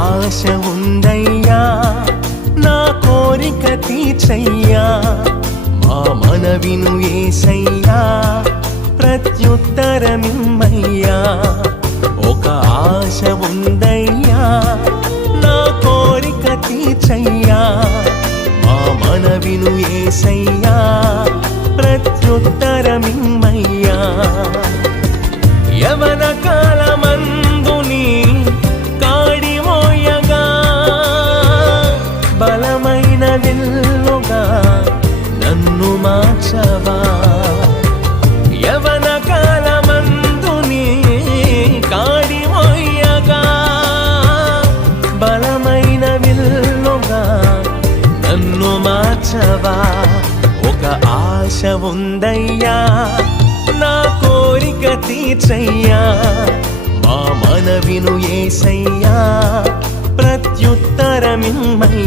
ఆశ ఉందయ్యా నా కోరిక తీర్చయ్యా మా మనవిను యేసయ్యా ప్రత్యుత్తరమిమ్మయ్యా ఒక ఆశ ఉందయ్యా నా కోరిక తీర్చయ్యా మా మనవిను యేసయ్యా ప్రత్యుత్తరమిమ్మయ్యా యవన కాలమందుని కాడిమోయగా బలమైన విల్లుగా నన్ను మార్చవా యవన కాలమందుని కాడిమోయగా బలమైన విల్లుగా నన్ను మార్చవా ఒక ఆశ ఉందయ్యా నా కోరిక తీర్చయ్యా మా మనవిను యేసయ్యా ప్రత్యుత్తరమిమ్మయ్యా